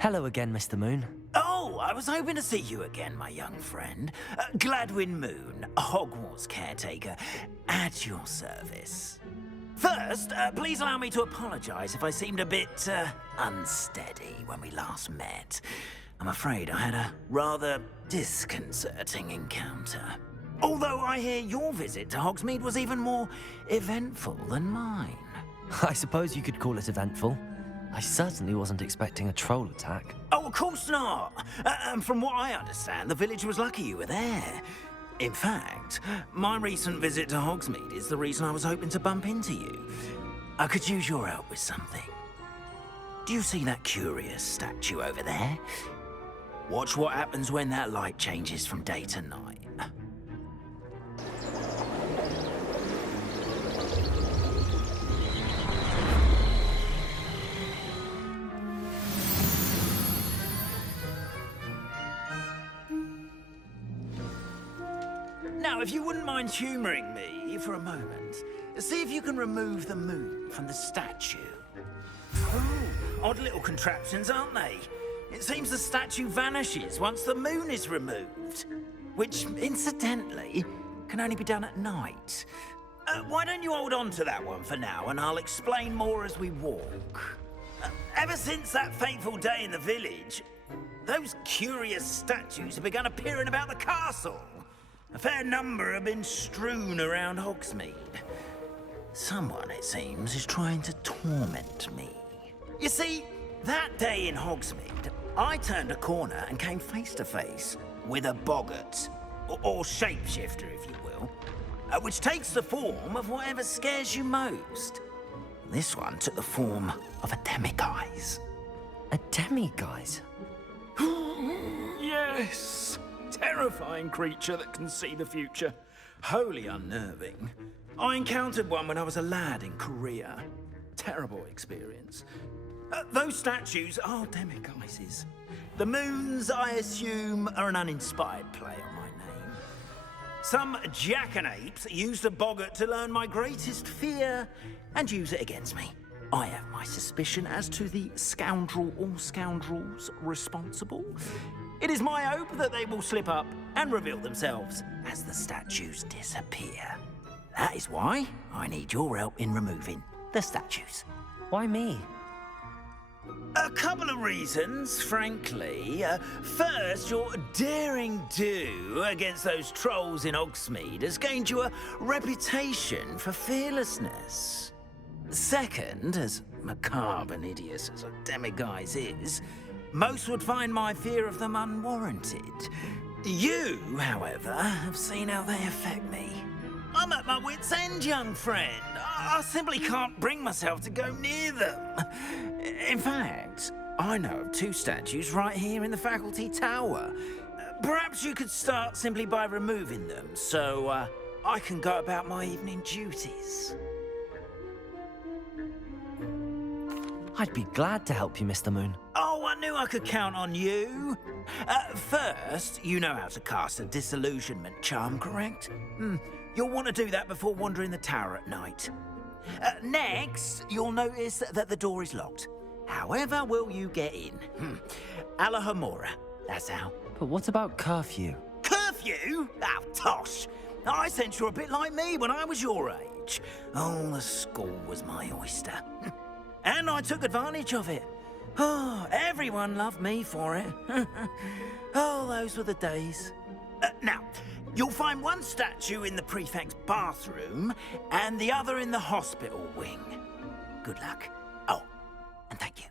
Hello again, Mr. Moon. Oh, I was hoping to see you again, my young friend. Gladwin Moon, Hogwarts caretaker, at your service. First, please allow me to apologize if I seemed a bit unsteady when we last met. I'm afraid I had a rather disconcerting encounter. Although I hear your visit to Hogsmeade was even more eventful than mine. I suppose you could call it eventful. I certainly wasn't expecting a troll attack. Oh, of course not. And from what I understand, the village was lucky you were there. In fact, my recent visit to Hogsmeade is the reason I was hoping to bump into you. I could use your help with something. Do you see that curious statue over there? Watch what happens when that light changes from day to night. Now, if you wouldn't mind humouring me for a moment, see if you can remove the moon from the statue. Oh, odd little contraptions, aren't they? It seems the statue vanishes once the moon is removed, which, incidentally, can only be done at night. Why don't you hold on to that one for now, and I'll explain more as we walk. Ever since that fateful day in the village, those curious statues have begun appearing about the castle. A fair number have been strewn around Hogsmeade. Someone, it seems, is trying to torment me. You see, that day in Hogsmeade, I turned a corner and came face to face with a boggart, or shapeshifter, if you will, which takes the form of whatever scares you most. This one took the form of a demiguise. A demiguise? Yes! Terrifying creature that can see the future. Wholly unnerving. I encountered one when I was a lad in Korea. Terrible experience. Those statues are demiguises. The moons, I assume, are an uninspired play on my name. Some jackanapes used a boggart to learn my greatest fear and use it against me. I have my suspicion as to the scoundrel or scoundrels responsible. It is my hope that they will slip up and reveal themselves as the statues disappear. That is why I need your help in removing the statues. Why me? A couple of reasons, frankly. First, your daring do against those trolls in Hogsmeade has gained you a reputation for fearlessness. Second, as macabre and hideous as a demiguise is, most would find my fear of them unwarranted. You, however, have seen how they affect me. I'm at my wit's end, young friend. I simply can't bring myself to go near them. In fact, I know of two statues right here in the faculty tower. Perhaps you could start simply by removing them, so I can go about my evening duties. I'd be glad to help you, Mr. Moon. Oh, I knew I could count on you. First, you know how to cast a disillusionment charm, correct? You'll want to do that before wandering the tower at night. Next, you'll notice that the door is locked. However will you get in? Alahomora, that's how. But what about curfew? Curfew? Oh, tosh. I sense you're a bit like me when I was your age. Oh, the school was my oyster. And I took advantage of it. Oh, everyone loved me for it. Oh, those were the days. Now, you'll find one statue in the prefect's bathroom and the other in the hospital wing. Good luck. Oh, and thank you.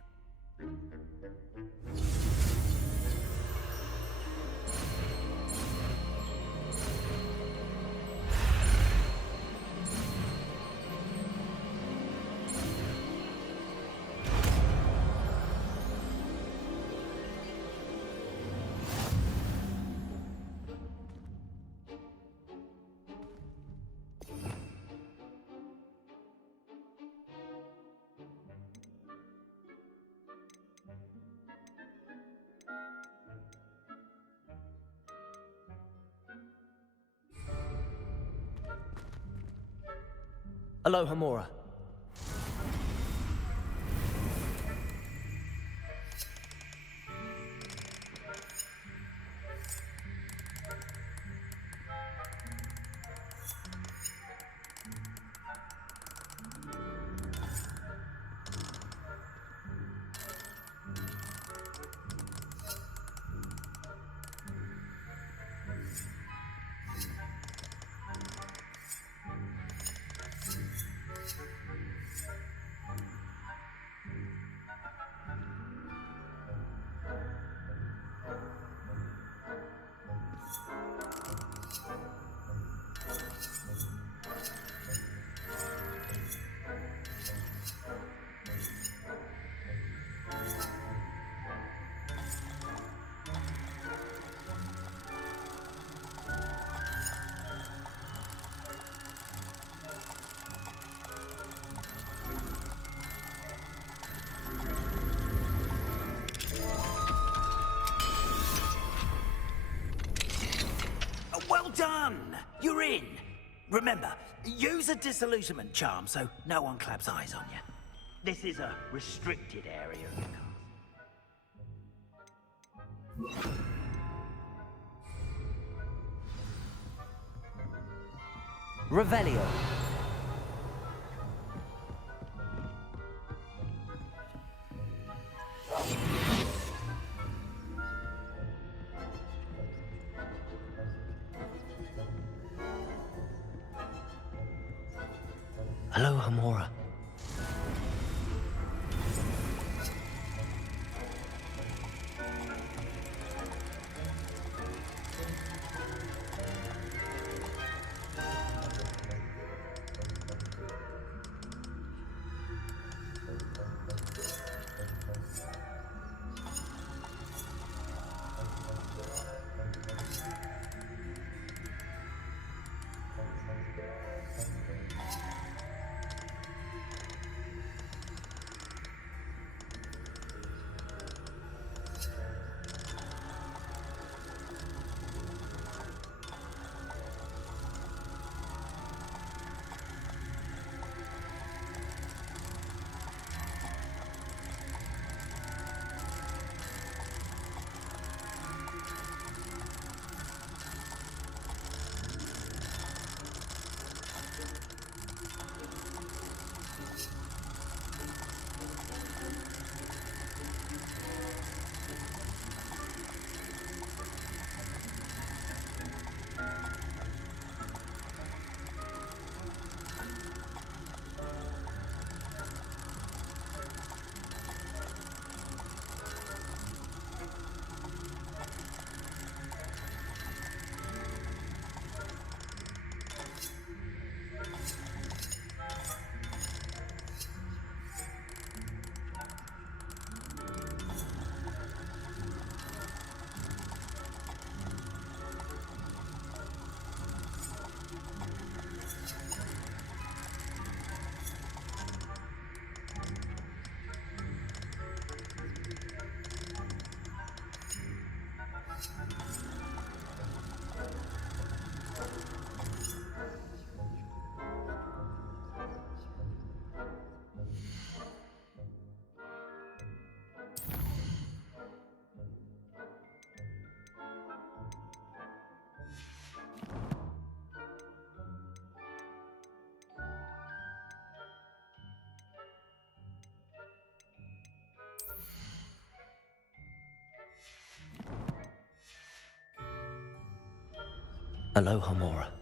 Alohomora. Well done! You're in. Remember, use a disillusionment charm so no one claps eyes on you. This is a restricted area of the castle. Revelio. Hello, Hamora. Hello, Hamora.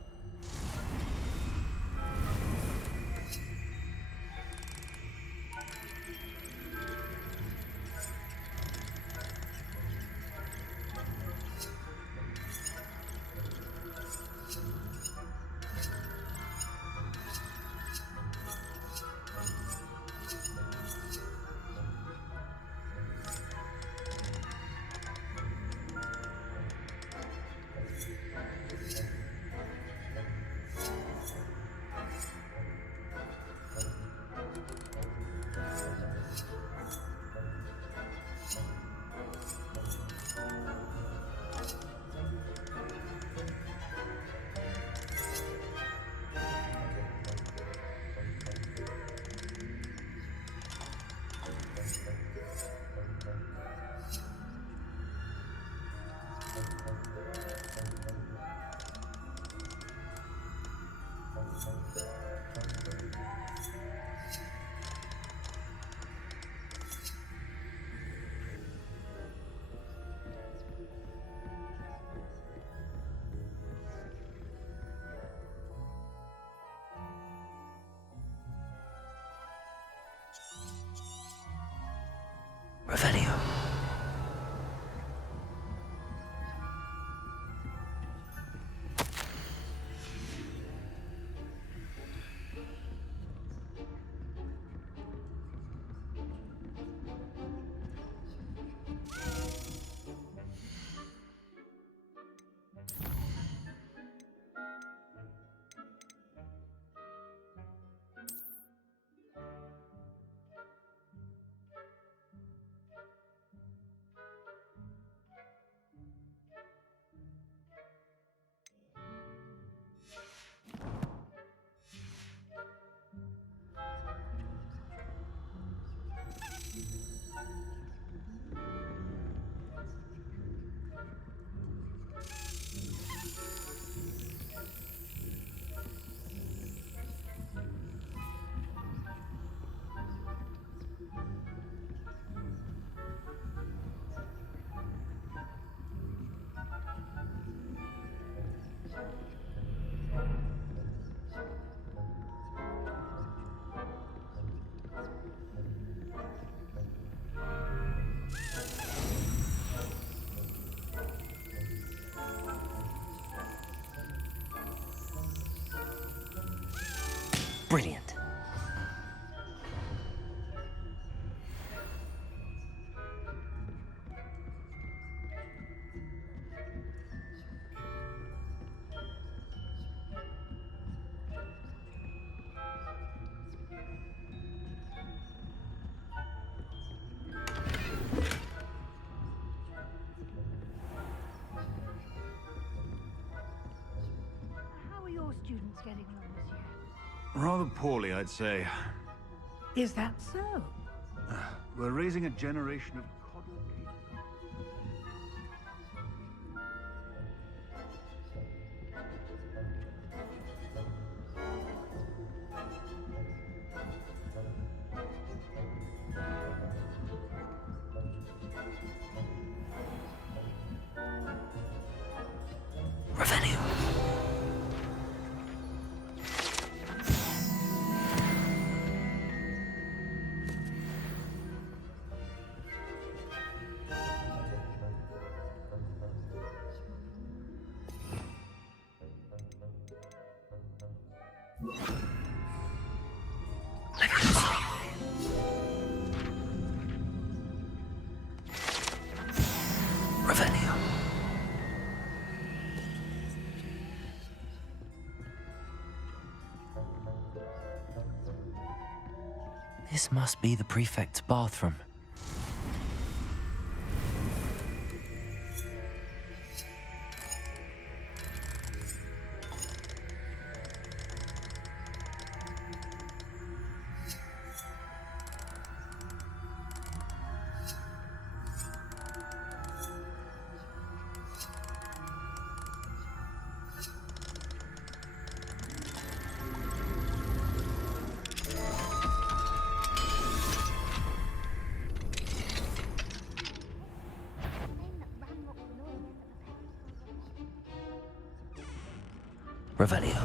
Revelio. Brilliant. How are your students getting on this year? Rather poorly, I'd say. Is that so? We're raising a generation of coddle kids. Revenue. Revenue. This must be the prefect's bathroom. Revelio.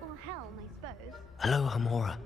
Or helm, I suppose. Hello, Hamora.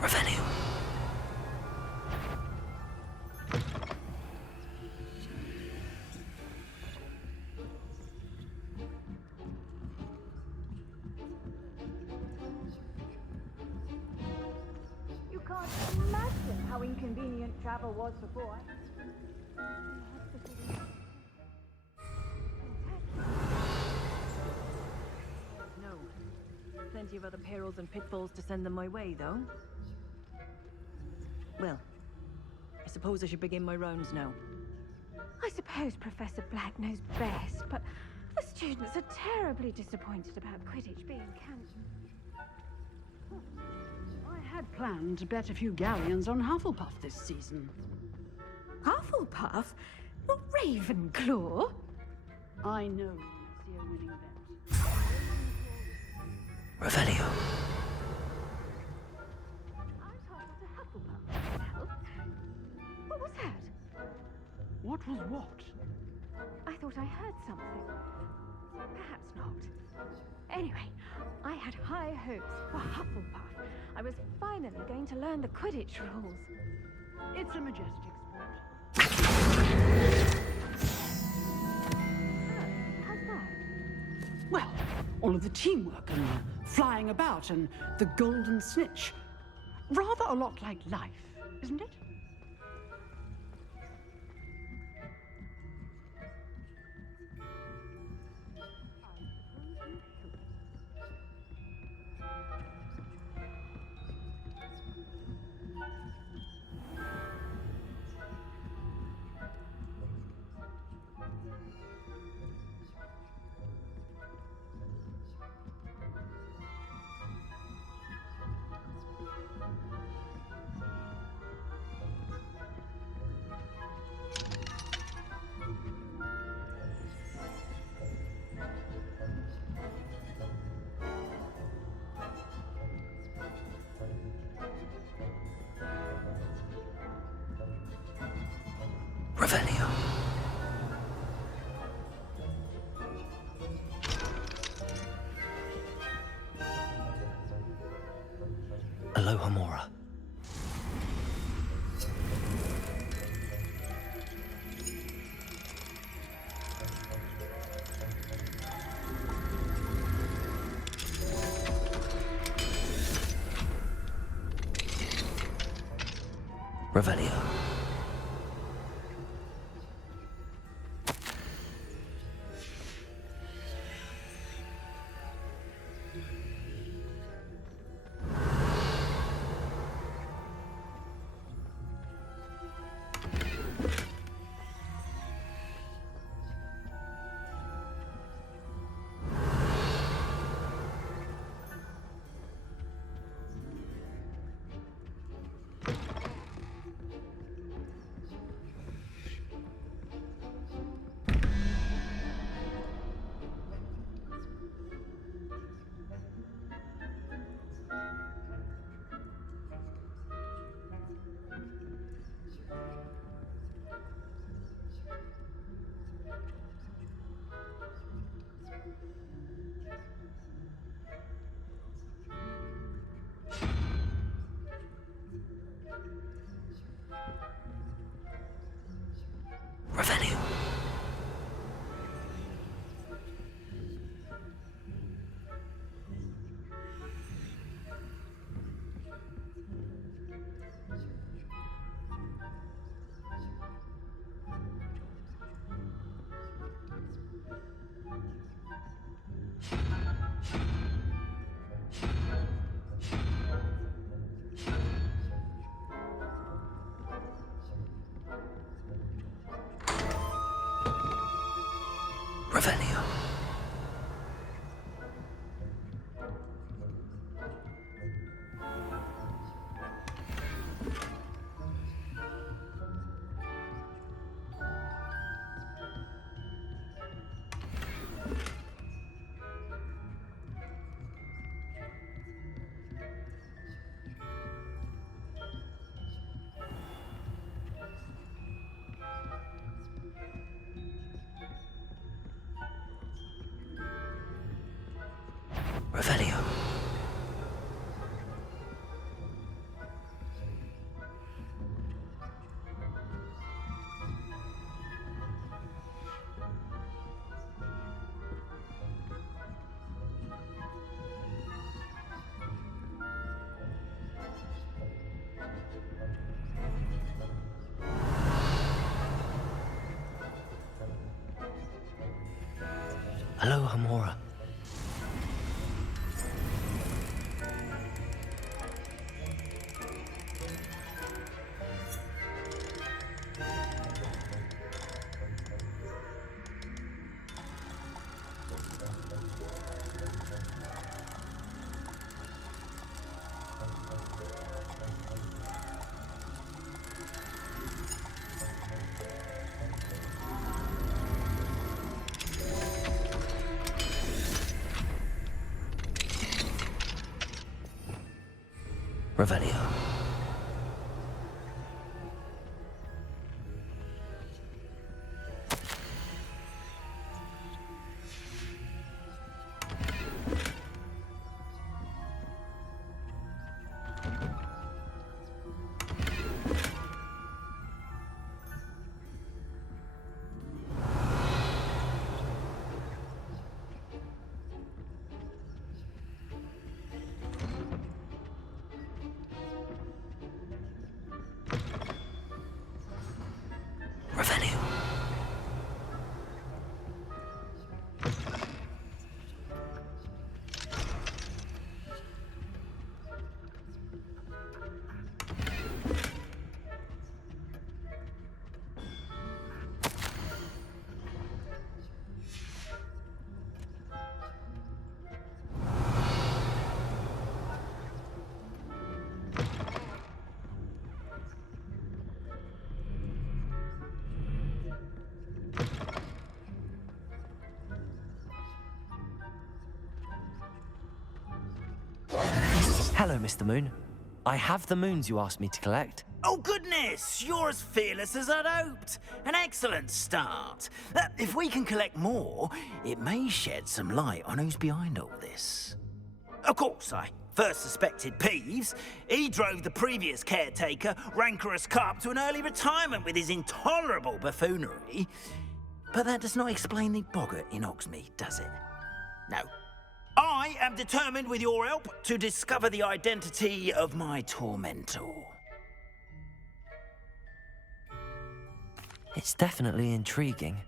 Revelio. You can't imagine how inconvenient travel was before. No. Plenty of other perils and pitfalls to send them my way, though. Well, I suppose I should begin my rounds now. I suppose Professor Black knows best, but the students are terribly disappointed about Quidditch being cancelled. I had planned to bet a few galleons on Hufflepuff this season. Hufflepuff? Not Ravenclaw? I know when I see a winning bet. Revelio. I'm entitled to Hufflepuff myself. What was that? What was what? I thought I heard something. Perhaps not. Anyway, I had high hopes for Hufflepuff. I was finally going to learn the Quidditch rules. It's a majestic sport. How's that? Well, all of the teamwork and the flying about and the golden snitch. Rather a lot like life, isn't it? Revelio. Aloha Mora. Revelio. Revelio. Revelio. Revelio. Hello, Hamora. Revelio. Revelio. Hello, Mr. Moon. I have the moons you asked me to collect. Oh, goodness! You're as fearless as I'd hoped. An excellent start. If we can collect more, it may shed some light on who's behind all this. Of course, I first suspected Peeves. He drove the previous caretaker, Rancorous Carp, to an early retirement with his intolerable buffoonery. But that does not explain the boggart in Hogsmeade, does it? No. I am determined, with your help, to discover the identity of my tormentor. It's definitely intriguing.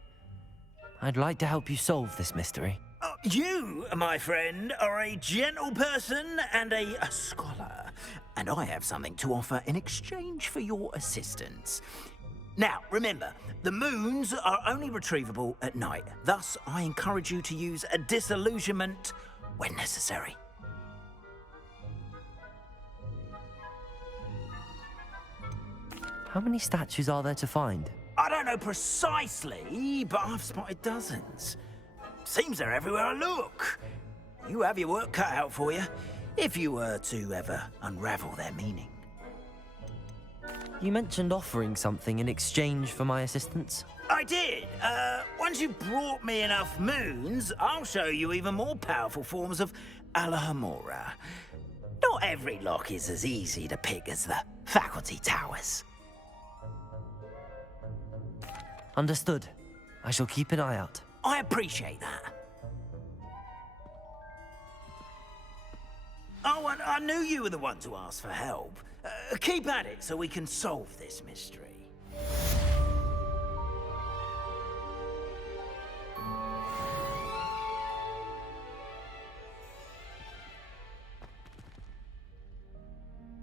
I'd like to help you solve this mystery. You, my friend, are a gentle person and a scholar, and I have something to offer in exchange for your assistance. Now, remember, the moons are only retrievable at night. Thus, I encourage you to use a disillusionment when necessary. How many statues are there to find? I don't know precisely, but I've spotted dozens. Seems they're everywhere I look. You have your work cut out for you, if you were to ever unravel their meaning. You mentioned offering something in exchange for my assistance. I did. Once you've brought me enough moons, I'll show you even more powerful forms of Alohomora. Not every lock is as easy to pick as the faculty towers. Understood. I shall keep an eye out. I appreciate that. Oh, and I knew you were the one to ask for help. Keep at it so we can solve this mystery.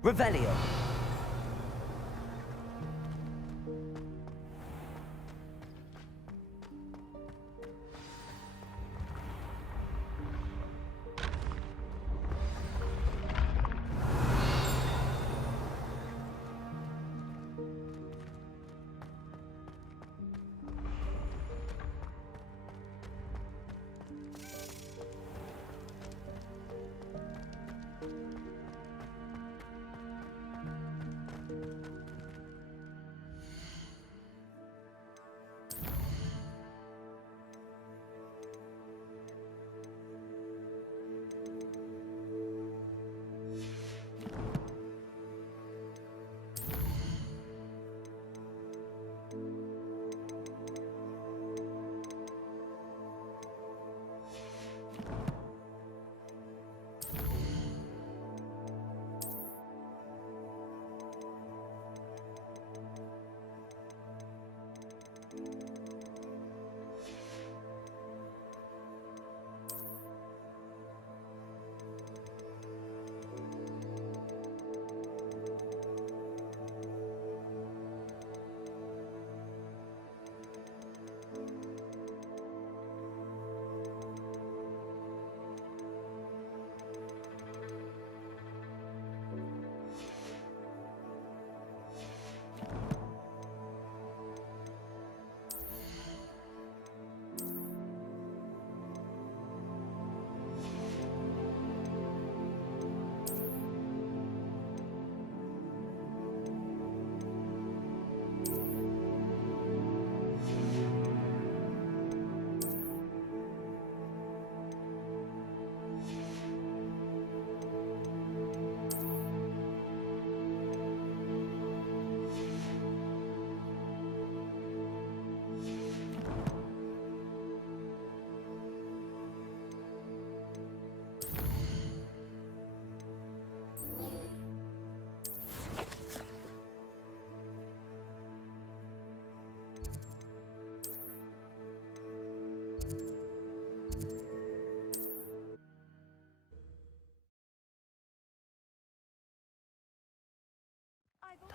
Revelio.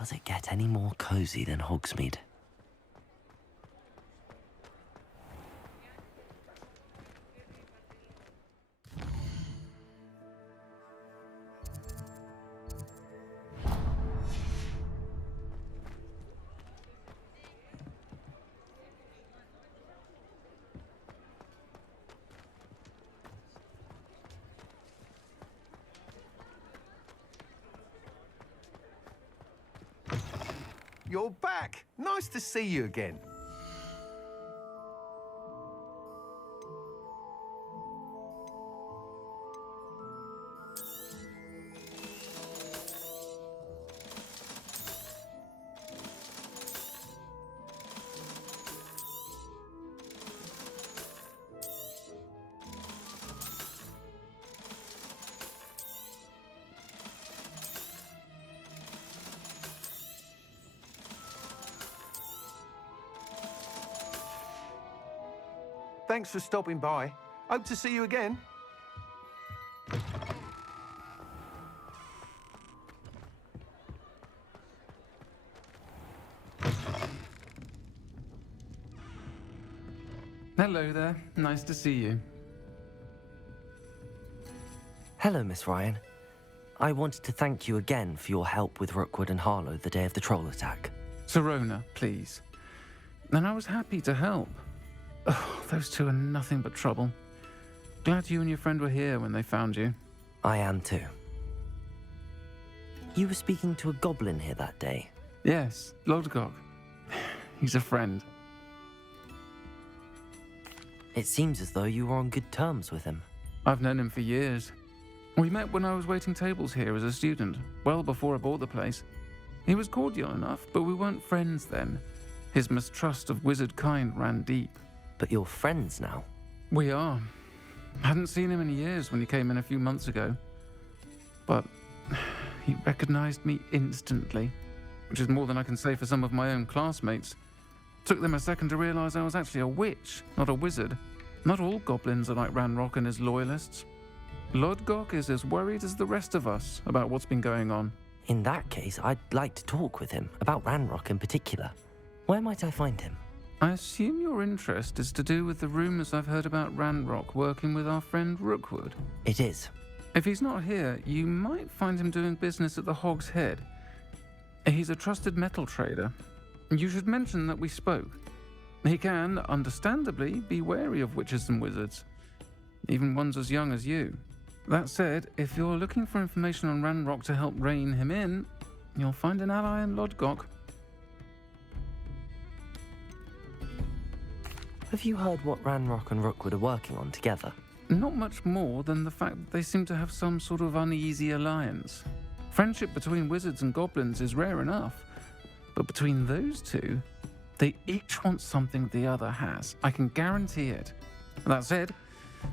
Does it get any more cozy than Hogsmeade? You're back. Nice to see you again. Thanks for stopping by. Hope to see you again. Hello there. Nice to see you. Hello, Miss Ryan. I wanted to thank you again for your help with Rookwood and Harlow the day of the troll attack. Sirona, please. And I was happy to help. Oh, those two are nothing but trouble. Glad you and your friend were here when they found you. I am too. You were speaking to a goblin here that day. Yes, Lodgok. He's a friend. It seems as though you were on good terms with him. I've known him for years. We met when I was waiting tables here as a student, well before I bought the place. He was cordial enough, but we weren't friends then. His mistrust of wizard kind ran deep. But you're friends now. We are. Hadn't seen him in years when he came in a few months ago. But he recognized me instantly, which is more than I can say for some of my own classmates. Took them a second to realize I was actually a witch, not a wizard. Not all goblins are like Ranrock and his loyalists. Lodgok is as worried as the rest of us about what's been going on. In that case, I'd like to talk with him, about Ranrock in particular. Where might I find him? I assume your interest is to do with the rumors I've heard about Ranrock working with our friend Rookwood. It is. If he's not here, you might find him doing business at the Hog's Head. He's a trusted metal trader. You should mention that we spoke. He can, understandably, be wary of witches and wizards, even ones as young as you. That said, if you're looking for information on Ranrock to help rein him in, you'll find an ally in Lodgok. Have you heard what Ranrock and Rookwood are working on together? Not much more than the fact that they seem to have some sort of uneasy alliance. Friendship between wizards and goblins is rare enough, but between those two, they each want something the other has. I can guarantee it. That said,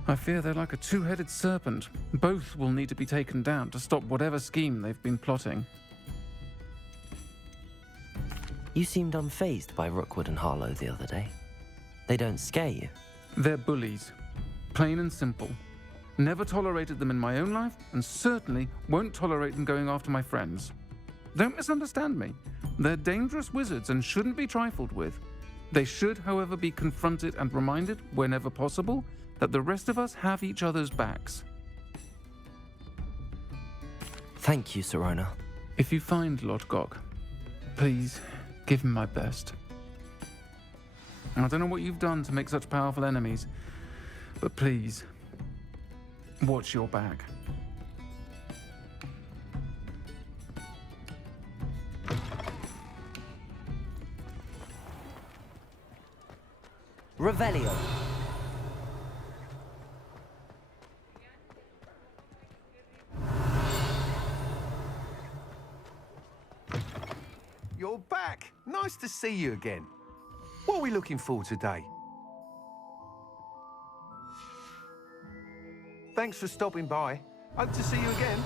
I fear they're like a two-headed serpent. Both will need to be taken down to stop whatever scheme they've been plotting. You seemed unfazed by Rookwood and Harlow the other day. They don't scare you. They're bullies. Plain and simple. Never tolerated them in my own life, and certainly won't tolerate them going after my friends. Don't misunderstand me. They're dangerous wizards and shouldn't be trifled with. They should, however, be confronted and reminded, whenever possible, that the rest of us have each other's backs. Thank you, Sirona. If you find Lodgok, please give him my best. I don't know what you've done to make such powerful enemies, but please, watch your back. Revelio. You're back. Nice to see you again. What are we looking for today? Thanks for stopping by. Hope to see you again.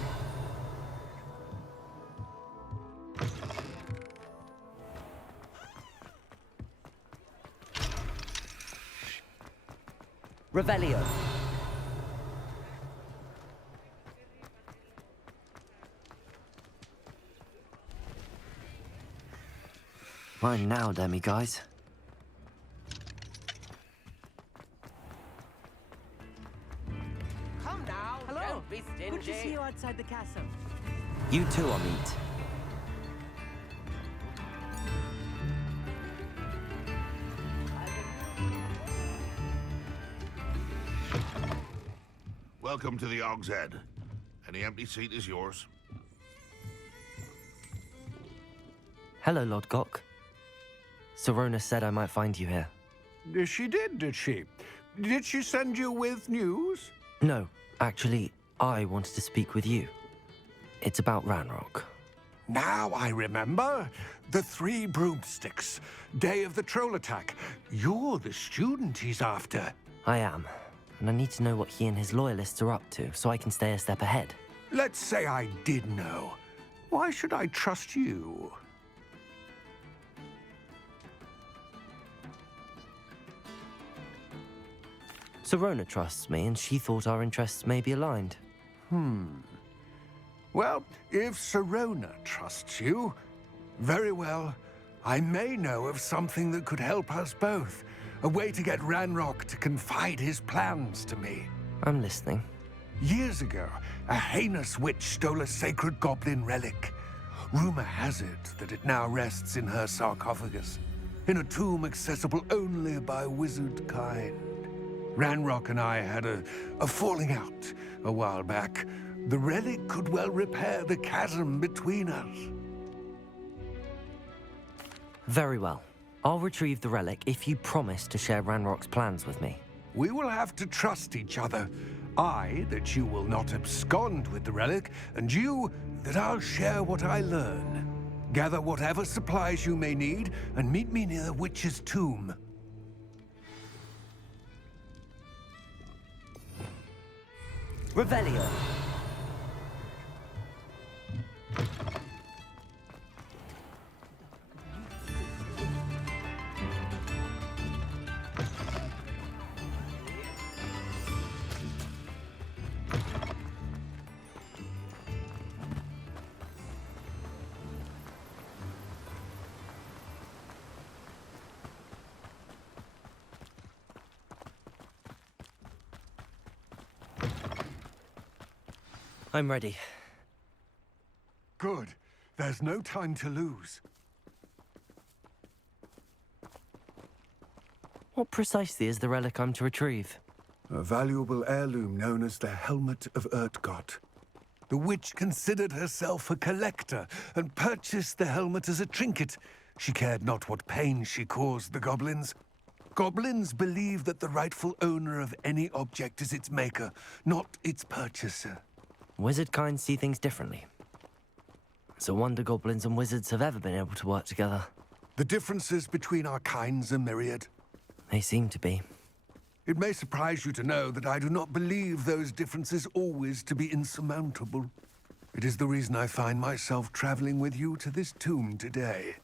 Revelio. Mine now, Demi guys. Come now, Hello. don't be stingy. Good to see you outside the castle. You too, Amit. Welcome to the Og's Head. Any empty seat is yours. Hello, Lodgok. Sorona said I might find you here. She did she? Did she send you with news? No, actually, I wanted to speak with you. It's about Ranrock. Now I remember. The 3 broomsticks. Day of the troll attack. You're the student he's after. I am, and I need to know what he and his loyalists are up to so I can stay a step ahead. Let's say I did know. Why should I trust you? Sorona trusts me, and she thought our interests may be aligned. Well, if Sorona trusts you, very well. I may know of something that could help us both. A way to get Ranrock to confide his plans to me. I'm listening. Years ago, a heinous witch stole a sacred goblin relic. Rumor has it that it now rests in her sarcophagus, in a tomb accessible only by wizard kind. Ranrock and I had a falling out a while back. The relic could well repair the chasm between us. Very well. I'll retrieve the relic if you promise to share Ranrock's plans with me. We will have to trust each other. I, that you will not abscond with the relic, and you, that I'll share what I learn. Gather whatever supplies you may need, and meet me near the witch's tomb. Revelio. I'm ready. Good. There's no time to lose. What precisely is the relic I'm to retrieve? A valuable heirloom known as the Helmet of Urtgott. The witch considered herself a collector and purchased the helmet as a trinket. She cared not what pain she caused the goblins. Goblins believe that the rightful owner of any object is its maker, not its purchaser. Wizard kind see things differently. It's a wonder goblins and wizards have ever been able to work together. The differences between our kinds are myriad. They seem to be. It may surprise you to know that I do not believe those differences always to be insurmountable. It is the reason I find myself traveling with you to this tomb today.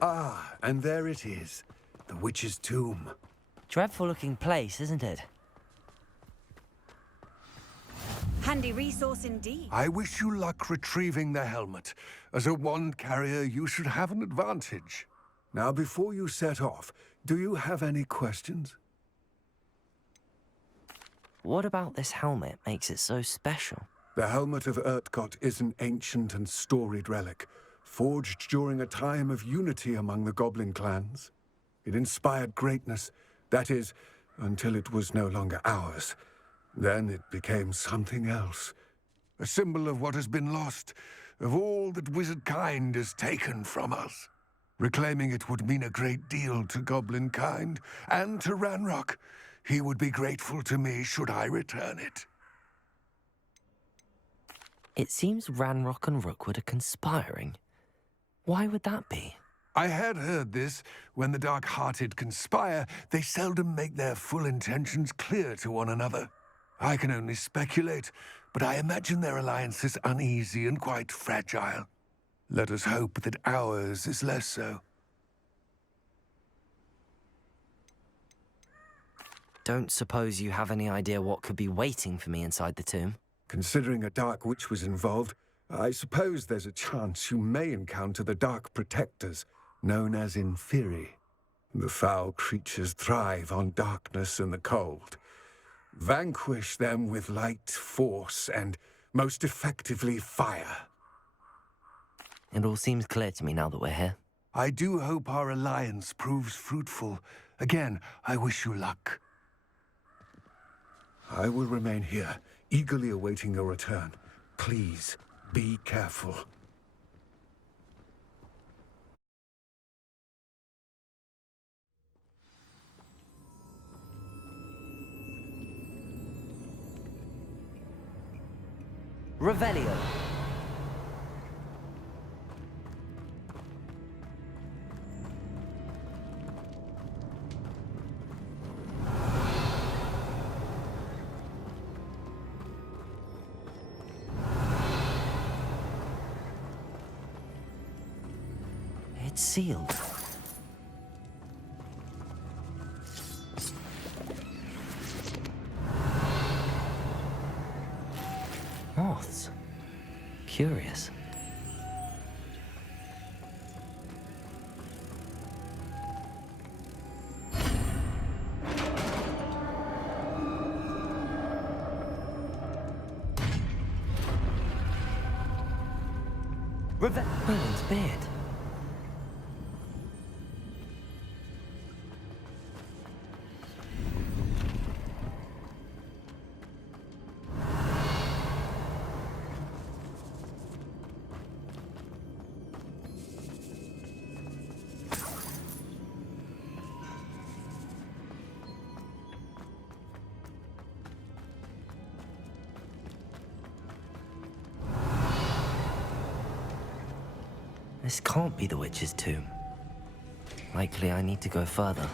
Ah, and there it is. The witch's tomb. Dreadful-looking place, isn't it? Handy resource indeed. I wish you luck retrieving the helmet. As a wand carrier, you should have an advantage. Now, before you set off, do you have any questions? What about this helmet makes it so special? The helmet of Urtkot is an ancient and storied relic, forged during a time of unity among the goblin clans. It inspired greatness, that is, until it was no longer ours. Then it became something else. A symbol of what has been lost, of all that wizard kind is taken from us. Reclaiming it would mean a great deal to goblin kind, and to Ranrock. He would be grateful to me should I return it. It seems Ranrock and Rookwood are conspiring. Why would that be? I had heard this. When the dark-hearted conspire, they seldom make their full intentions clear to one another. I can only speculate, but I imagine their alliance is uneasy and quite fragile. Let us hope that ours is less so. Don't suppose you have any idea what could be waiting for me inside the tomb? Considering a dark witch was involved, I suppose there's a chance you may encounter the Dark Protectors, known as Inferi. The foul creatures thrive on darkness and the cold. Vanquish them with light, force, and, most effectively, fire. It all seems clear to me now that we're here. I do hope our alliance proves fruitful. Again, I wish you luck. I will remain here, eagerly awaiting your return. Please, be careful. Revelio. It's sealed. Moths. Curious. Merlin's beard. This can't be the witch's tomb. Likely I need to go further.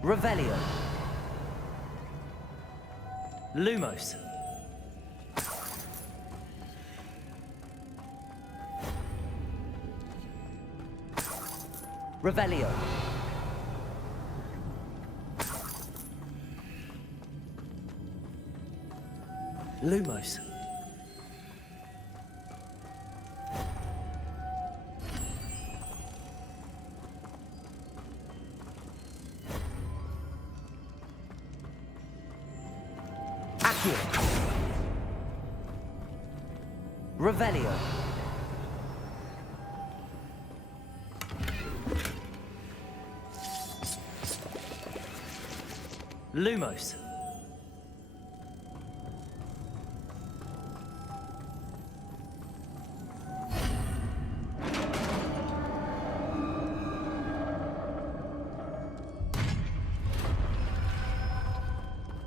Revelio. Lumos. Revelio. Lumos. Revelio. Lumos.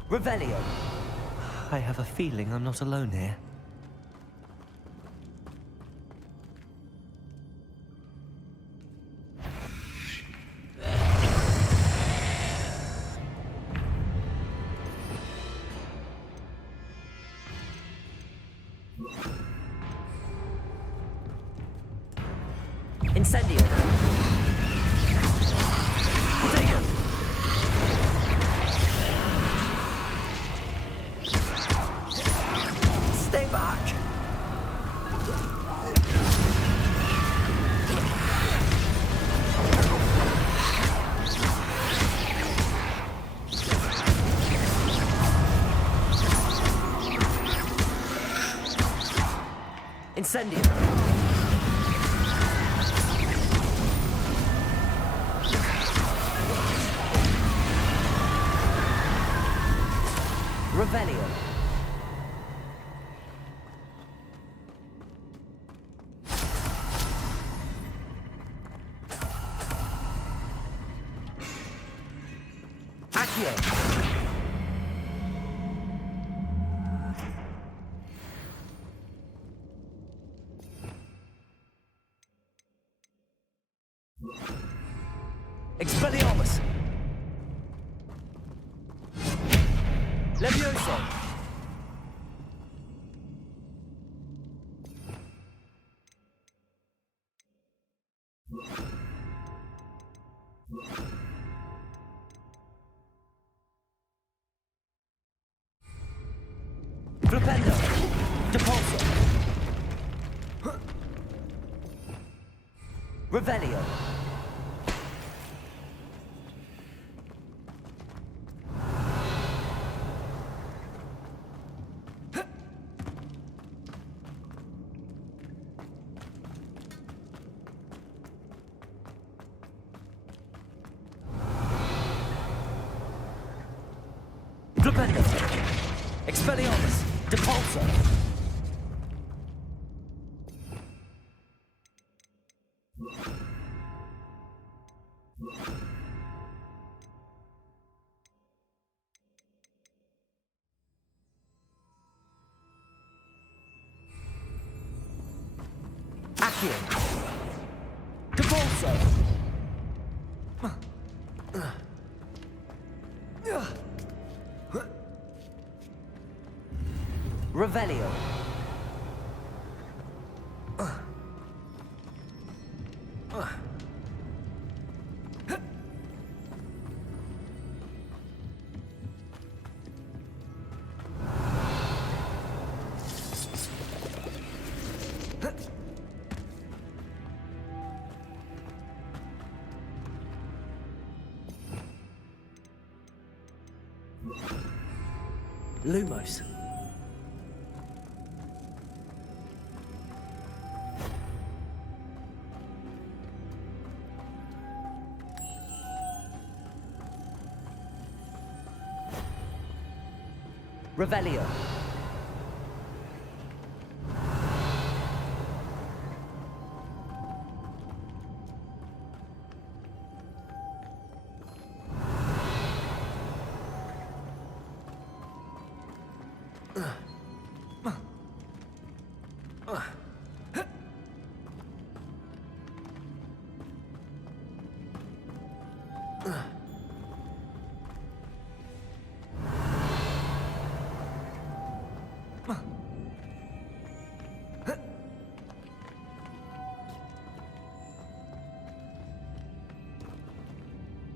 Revelio. I have a feeling I'm not alone here. Incendio. Dig it. Stay back. Incendio. Revelio. Accio. Expelliarmus. Levioso. Flipendo. Depulso. Revelio. Flipendo. Expelliarmus. Depulso. Accio. Depulso. Revelio. Lumos. Revelio.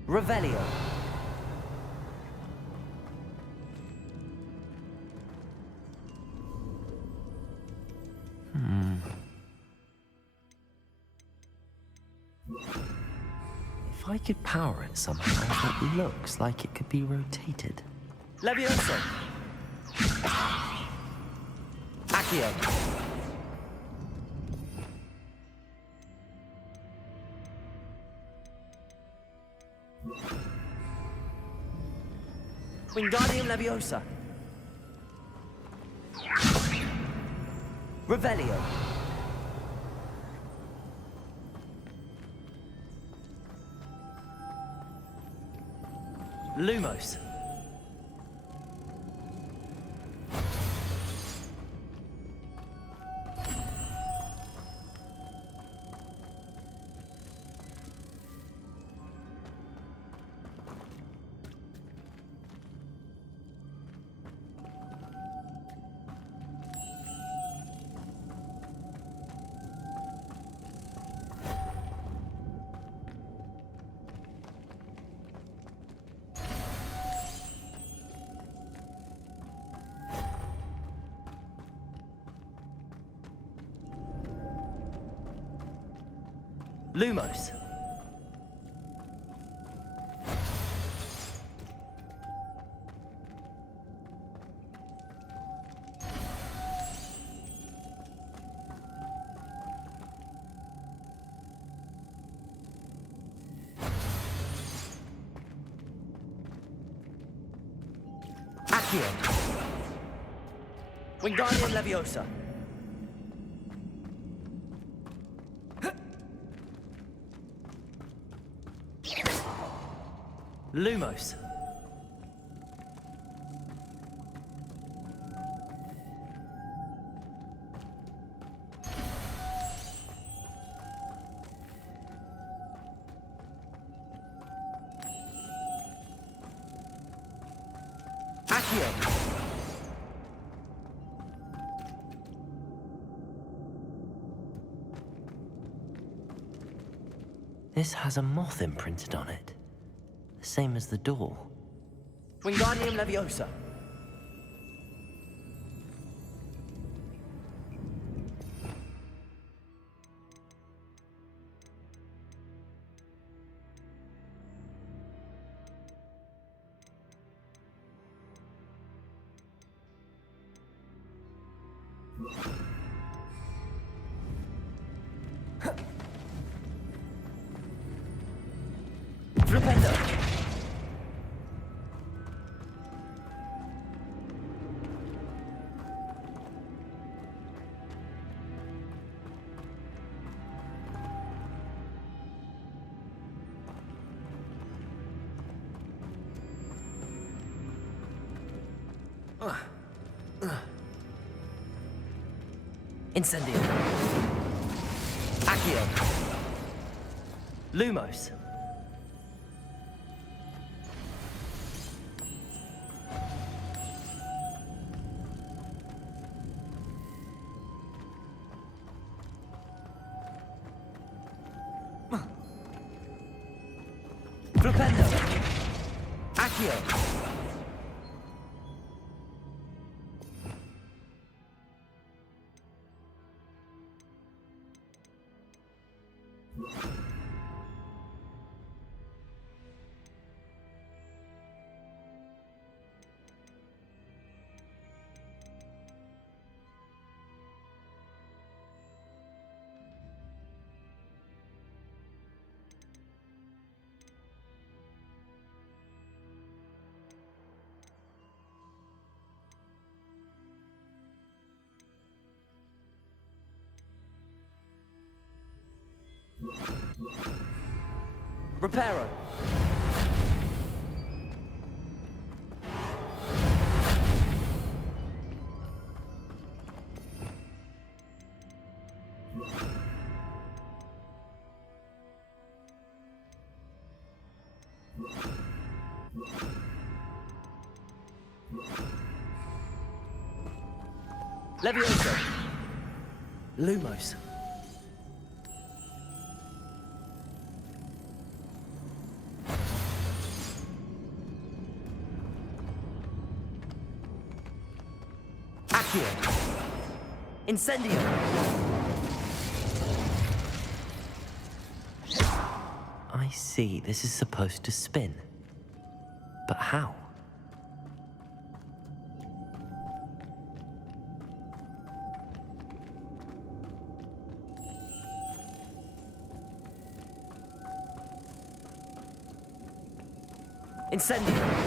Revelio. If I could power it somehow, it looks like it could be rotated. Levioso. Accio. Wingardium Leviosa. Revelio. Lumos. Lumos. Accio. Wingardium Leviosa. Lumos. Accio. This has a moth imprinted on it. The same as the door. Wingardium Leviosa. Flipendo. Incendio. Accio. Lumos. Flipendo. Accio. Reparo. Leviosa. Lumos. Accio. Incendio. I see. This is supposed to spin. But how? Incendio.